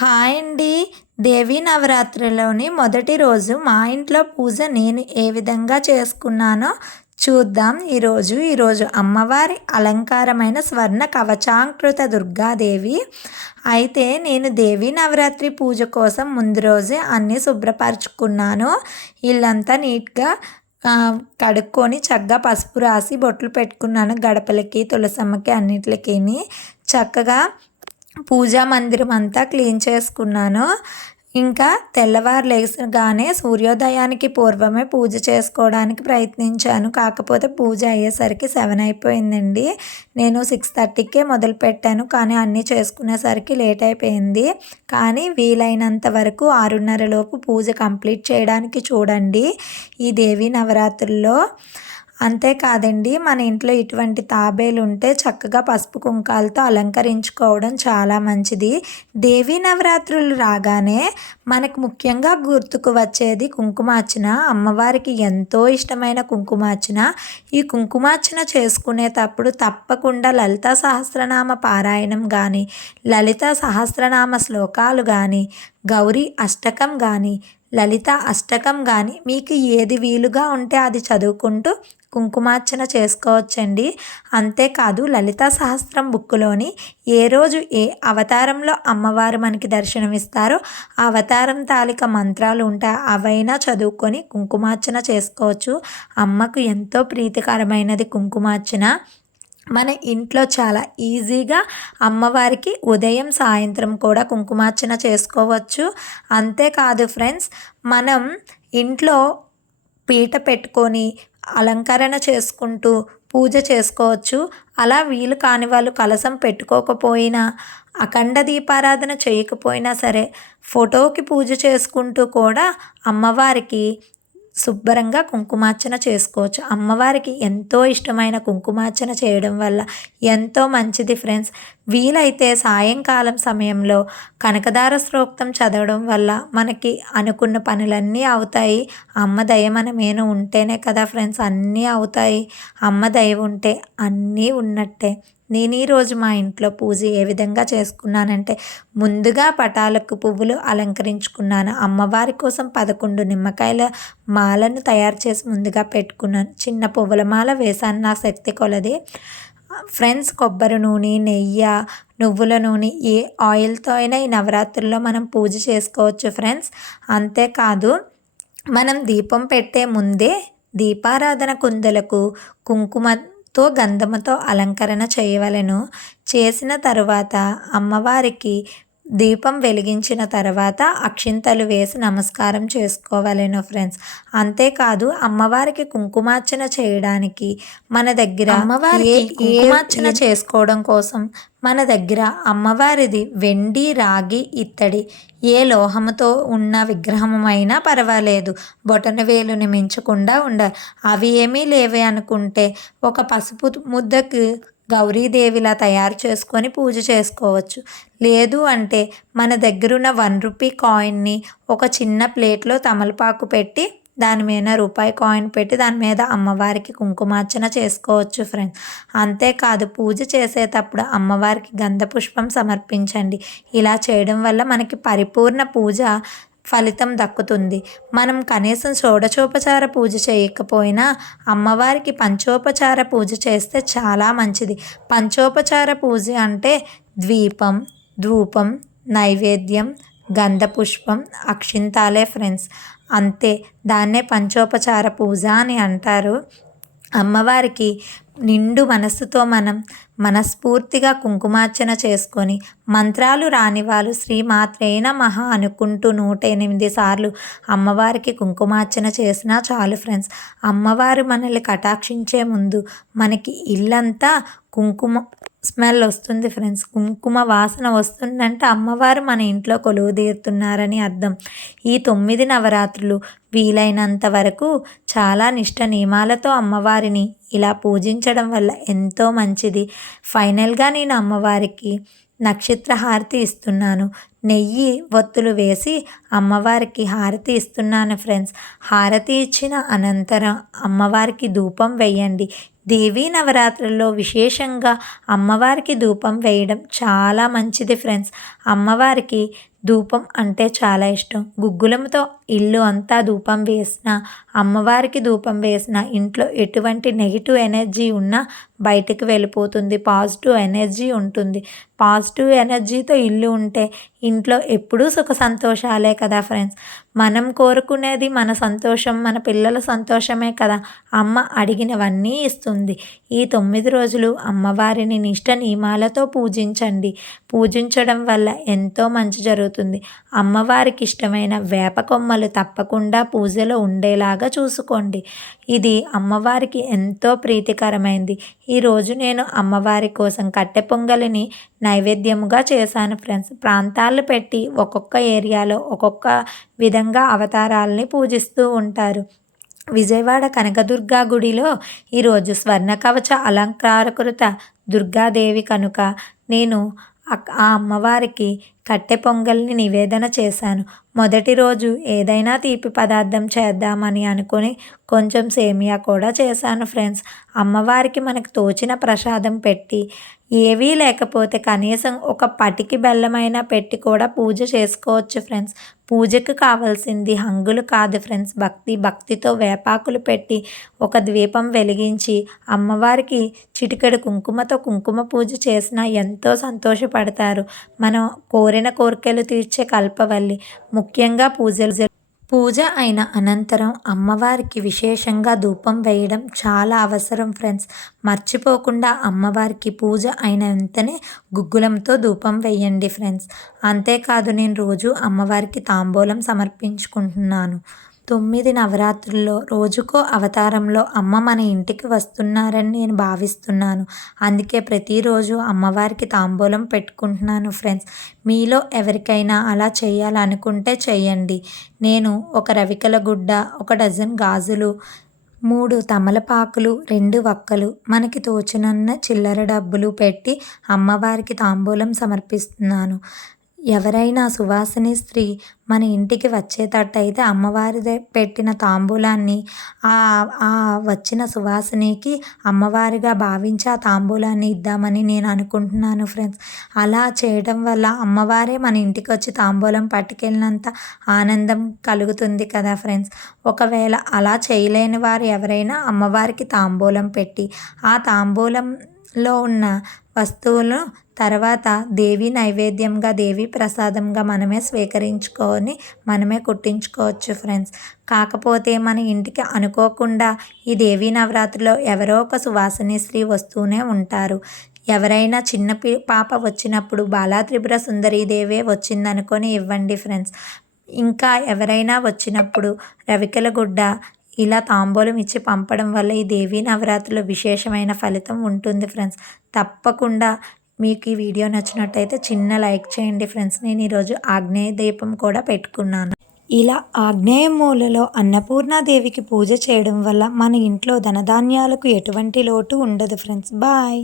Hi అండి. దేవీ నవరాత్రిలోని మొదటి రోజు మా ఇంట్లో పూజ నేను ఏ విధంగా చేసుకున్నానో చూద్దాం. ఈరోజు ఈరోజు అమ్మవారి అలంకారమైన స్వర్ణ కవచాంకృత దుర్గాదేవి. అయితే నేను దేవీ నవరాత్రి పూజ కోసం ముందు రోజే అన్నీ శుభ్రపరచుకున్నాను. ఇల్లంతా నీట్గా కడుక్కొని చక్కగా పసుపు రాసి బొట్లు పెట్టుకున్నాను. గడపలకి తులసమ్మకి అన్నిటికి చక్కగా పూజా మందిరం అంతా క్లీన్ చేసుకున్నాను. ఇంకా తెల్లవారు లేచగానే సూర్యోదయానికి పూర్వమే పూజ చేసుకోవడానికి ప్రయత్నించాను. కాకపోతే పూజ అయ్యేసరికి సెవెన్ అయిపోయిందండి. నేను సిక్స్ థర్టీకే మొదలు పెట్టాను. కానీ అన్నీ చేసుకునేసరికి లేట్ అయిపోయింది. కానీ వీలైనంత వరకు ఆరున్నర లోపు పూజ కంప్లీట్ చేయడానికి చూడండి. ఈ దేవి నవరాత్రుల్లో అంతేకాదండి మన ఇంట్లో ఇటువంటి తాబేలు ఉంటే చక్కగా పసుపు కుంకాలతో అలంకరించుకోవడం చాలా మంచిది. దేవీ నవరాత్రులు రాగానే మనకు ముఖ్యంగా గుర్తుకు వచ్చేది కుంకుమార్చన. అమ్మవారికి ఎంతో ఇష్టమైన కుంకుమార్చన. ఈ కుంకుమార్చన చేసుకునేటప్పుడు తప్పకుండా లలిత సహస్రనామ పారాయణం కానీ లలిత సహస్రనామ శ్లోకాలు కానీ గౌరీ అష్టకం కానీ లలిత అష్టకం కానీ మీకు ఏది వీలుగా ఉంటే అది చదువుకుంటూ కుంకుమార్చన చేసుకోవచ్చండి. అంతేకాదు లలితా సహస్రం బుక్కులోని ఏ రోజు ఏ అవతారంలో అమ్మవారు మనకి దర్శనమిస్తారో ఆ అవతారం తాలిక మంత్రాలు ఉంటాయి అవైనా చదువుకొని కుంకుమార్చన చేసుకోవచ్చు. అమ్మకు ఎంతో ప్రీతికరమైనది కుంకుమార్చన. మన ఇంట్లో చాలా ఈజీగా అమ్మవారికి ఉదయం సాయంత్రం కూడా కుంకుమార్చన చేసుకోవచ్చు. అంతేకాదు ఫ్రెండ్స్ మనం ఇంట్లో పీట పెట్టుకొని అలంకరణ చేసుకుంటూ పూజ చేసుకోవచ్చు. అలా వీలు కాని వాళ్ళు కలసం పెట్టుకోకపోయినా అఖండ దీపారాధన చేయకపోయినా సరే ఫోటోకి పూజ చేసుకుంటూ కూడా అమ్మవారికి శుభ్రంగా కుంకుమార్చన చేసుకోవచ్చు. అమ్మవారికి ఎంతో ఇష్టమైన కుంకుమార్చన చేయడం వల్ల ఎంతో మంచిది ఫ్రెండ్స్. వీలైతే సాయంకాలం సమయంలో కనకదార శ్రోక్తం చదవడం వల్ల మనకి అనుకున్న పనులన్నీ అవుతాయి. అమ్మ దయ మన మీద ఉంటేనే కదా ఫ్రెండ్స్ అన్నీ అవుతాయి. అమ్మ దయ ఉంటే అన్నీ ఉన్నట్టే. నేను ఈరోజు మా ఇంట్లో పూజ ఏ విధంగా చేసుకున్నానంటే ముందుగా పటాలకు పువ్వులు అలంకరించుకున్నాను. అమ్మవారి కోసం పదకొండు నిమ్మకాయల మాలను తయారు చేసి ముందుగా పెట్టుకున్నాను. చిన్న పువ్వుల మాల వేసాను నా శక్తి కొలది. ఫ్రెండ్స్ కొబ్బరి నూనె నెయ్యి నువ్వుల నూనె ఏ ఆయిల్తో అయినా ఈ నవరాత్రుల్లో మనం పూజ చేసుకోవచ్చు ఫ్రెండ్స్. అంతేకాదు మనం దీపం పెట్టే ముందే దీపారాధన కుందలకు కుంకుమ తో గంధముతో అలంకరణ చేయవలెను. చేసిన తరువాత అమ్మవారికి దీపం వెలిగించిన తర్వాత అక్షింతలు వేసి నమస్కారం చేసుకోవాలేను ఫ్రెండ్స్. అంతేకాదు అమ్మవారికి కుంకుమార్చన చేయడానికి మన దగ్గర అమ్మవారికి కుంకుమార్చన చేసుకోవడం కోసం మన దగ్గర అమ్మవారిది వెండి రాగి ఇత్తడి ఏ లోహముతో ఉన్న విగ్రహమైనా పర్వాలేదు. బొటన వేలుని మించకుండా ఉండాలి. అవి ఏమీ లేవే అనుకుంటే ఒక పసుపు ముద్దకు గౌరీదేవిలా తయారు చేసుకొని పూజ చేసుకోవచ్చు. లేదు అంటే మన దగ్గరున్న వన్ రూపీ కాయిన్ని ఒక చిన్న ప్లేట్లో తమలపాకు పెట్టి దాని మీద రూపాయి కాయిన్ పెట్టి దాని మీద అమ్మవారికి కుంకుమార్చన చేసుకోవచ్చు ఫ్రెండ్స్. అంతేకాదు పూజ చేసేటప్పుడు అమ్మవారికి గంధ పుష్పం సమర్పించండి. ఇలా చేయడం వల్ల మనకి పరిపూర్ణ పూజ ఫలితం దక్కుతుంది. మనం కనీసం షోడచోపచార పూజ చేయకపోయినా అమ్మవారికి పంచోపచార పూజ చేస్తే చాలా మంచిది. పంచోపచార పూజ అంటే ద్వీపం ధూపం నైవేద్యం గంధపుష్పం అక్షింతాలే ఫ్రెండ్స్. అంతే. దాన్నే పంచోపచార పూజ అని అంటారు. అమ్మవారికి నిండు మనస్సుతో మనం మనస్ఫూర్తిగా కుంకుమార్చన చేసుకొని మంత్రాలు రాని వాళ్ళు శ్రీమాత్రేన మహా అనుకుంటూ నూట ఎనిమిది సార్లు అమ్మవారికి కుంకుమార్చన చేసినా చాలు ఫ్రెండ్స్. అమ్మవారు మనల్ని కటాక్షించే ముందు మనకి ఇల్లంతా కుంకుమ స్మెల్ వస్తుంది ఫ్రెండ్స్. కుంకుమ వాసన వస్తుందంటే అమ్మవారు మన ఇంట్లో కొలువు తీరుతున్నారని అర్థం. ఈ తొమ్మిది నవరాత్రులు వీలైనంత వరకు చాలా నిష్ట నియమాలతో అమ్మవారిని ఇలా పూజించడం వల్ల ఎంతో మంచిది. ఫైనల్గా నేను అమ్మవారికి నక్షత్ర హారతి ఇస్తున్నాను. నెయ్యి ఒత్తులు వేసి అమ్మవారికి హారతి ఇస్తున్నాను ఫ్రెండ్స్. హారతి ఇచ్చిన అనంతరం అమ్మవారికి ధూపం వేయండి. దేవీ నవరాత్రుల్లో విశేషంగా అమ్మవారికి ధూపం వేయడం చాలా మంచిది ఫ్రెండ్స్. అమ్మవారికి ధూపం అంటే చాలా ఇష్టం. గుగ్గులంతో ఇల్లు అంతా ధూపం వేసిన అమ్మవారికి ధూపం వేసిన ఇంట్లో ఎటువంటి నెగిటివ్ ఎనర్జీ ఉన్నా బయటకు వెళ్ళిపోతుంది. పాజిటివ్ ఎనర్జీ ఉంటుంది. పాజిటివ్ ఎనర్జీతో ఇల్లు ఉంటే ఇంట్లో ఎప్పుడూ సుఖ సంతోషాలే కదా ఫ్రెండ్స్. మనం కోరుకునేది మన సంతోషం మన పిల్లల సంతోషమే కదా అమ్మ అడిగినవన్నీ ఇస్తుంది. ఈ తొమ్మిది రోజులు అమ్మవారిని నిష్ట నియమాలతో పూజించండి. పూజించడం వల్ల ఎంతో మంచి జరుగుతుంది. అమ్మవారికి ఇష్టమైన వేప కొమ్మలు తప్పకుండా పూజలో ఉండేలాగా చూసుకోండి. ఇది అమ్మవారికి ఎంతో ప్రీతికరమైంది. ఈరోజు నేను అమ్మవారి కోసం కట్టె పొంగలిని నైవేద్యముగా చేశాను ఫ్రెండ్స్. ప్రాంతాల పెట్టి ఒక్కొక్క ఏరియాలో ఒక్కొక్క విధంగా అవతారాలని పూజిస్తూ ఉంటారు. విజయవాడ కనకదుర్గా గుడిలో ఈరోజు స్వర్ణ కవచ అలంకారకృత దుర్గాదేవి కనుక నేను ఆ అమ్మవారికి కట్టె పొంగల్ని నివేదన చేశాను. మొదటి రోజు ఏదైనా తీపి పదార్థం చేద్దామని అనుకుని కొంచెం సేమియా కూడా చేశాను ఫ్రెండ్స్. అమ్మవారికి మనకు తోచిన ప్రసాదం పెట్టి ఏవీ లేకపోతే కనీసం ఒక పటికి బెల్లమైనా పెట్టి కూడా పూజ చేసుకోవచ్చు ఫ్రెండ్స్. పూజకు కావాల్సింది హంగులు కాదు ఫ్రెండ్స్. భక్తి భక్తితో వేపాకులు పెట్టి ఒక ద్వీపం వెలిగించి అమ్మవారికి చిటికెడు కుంకుమతో కుంకుమ పూజ చేసినా ఎంతో సంతోషపడతారు. మనం కోరిన కోరికలు తీర్చే కల్పవల్లి. ముఖ్యంగా పూజలు పూజ అయిన అనంతరం అమ్మవారికి విశేషంగా ధూపం వేయడం చాలా అవసరం ఫ్రెండ్స్. మర్చిపోకుండా అమ్మవారికి పూజ అయిన వెంటనే గుగ్గులంతో ధూపం వేయండి ఫ్రెండ్స్. అంతేకాదు నేను రోజు అమ్మవారికి తాంబూలం సమర్పించుకుంటున్నాను. తొమ్మిది నవరాత్రుల్లో రోజుకో అవతారంలో అమ్మ మన ఇంటికి వస్తున్నారని నేను భావిస్తున్నాను. అందుకే ప్రతిరోజు అమ్మవారికి తాంబూలం పెట్టుకుంటున్నాను ఫ్రెండ్స్. మీలో ఎవరికైనా అలా చేయాలనుకుంటే చేయండి. నేను ఒక రవికల గుడ్డ ఒక డజన్ గాజులు మూడు తమలపాకులు రెండు వక్కలు మనకి తోచినన్న చిల్లర డబ్బులు పెట్టి అమ్మవారికి తాంబూలం సమర్పిస్తున్నాను. ఎవరైనా సువాసిని స్త్రీ మన ఇంటికి వచ్చేటట్టయితే అమ్మవారి పెట్టిన తాంబూలాన్ని ఆ వచ్చిన సువాసినికి అమ్మవారిగా భావించి ఆ తాంబూలాన్ని ఇద్దామని నేను అనుకుంటున్నాను ఫ్రెండ్స్. అలా చేయడం వల్ల అమ్మవారే మన ఇంటికి వచ్చి తాంబూలం పట్టుకెళ్ళినంత ఆనందం కలుగుతుంది కదా ఫ్రెండ్స్. ఒకవేళ అలా చేయలేని వారు ఎవరైనా అమ్మవారికి తాంబూలం పెట్టి ఆ తాంబూలంలో ఉన్న వస్తువులు తర్వాత దేవి నైవేద్యంగా దేవి ప్రసాదంగా మనమే స్వీకరించుకొని మనమే కుట్టించుకోవచ్చు ఫ్రెండ్స్. కాకపోతే మన ఇంటికి అనుకోకుండా ఈ దేవీ నవరాత్రిలో ఎవరో ఒక సువాసనీ స్త్రీ వస్తూనే ఉంటారు. ఎవరైనా చిన్న పాప వచ్చినప్పుడు బాలా త్రిపుర సుందరీదేవే వచ్చిందనుకొని ఇవ్వండి ఫ్రెండ్స్. ఇంకా ఎవరైనా వచ్చినప్పుడు రవికల గుడ్డ ఇలా తాంబూలం ఇచ్చి పంపడం వల్ల ఈ దేవీ నవరాత్రిలో విశేషమైన ఫలితం ఉంటుంది ఫ్రెండ్స్. తప్పకుండా మీకు ఈ వీడియో నచ్చినట్టయితే చిన్న లైక్ చేయండి ఫ్రెండ్స్. నేను ఈరోజు ఆగ్నేయ దీపం కూడా పెట్టుకున్నాను. ఇలా ఆగ్నేయ మూలలో అన్నపూర్ణాదేవికి పూజ చేయడం వల్ల మన ఇంట్లో ధనధాన్యాలకు ఎటువంటి లోటు ఉండదు ఫ్రెండ్స్. బాయ్.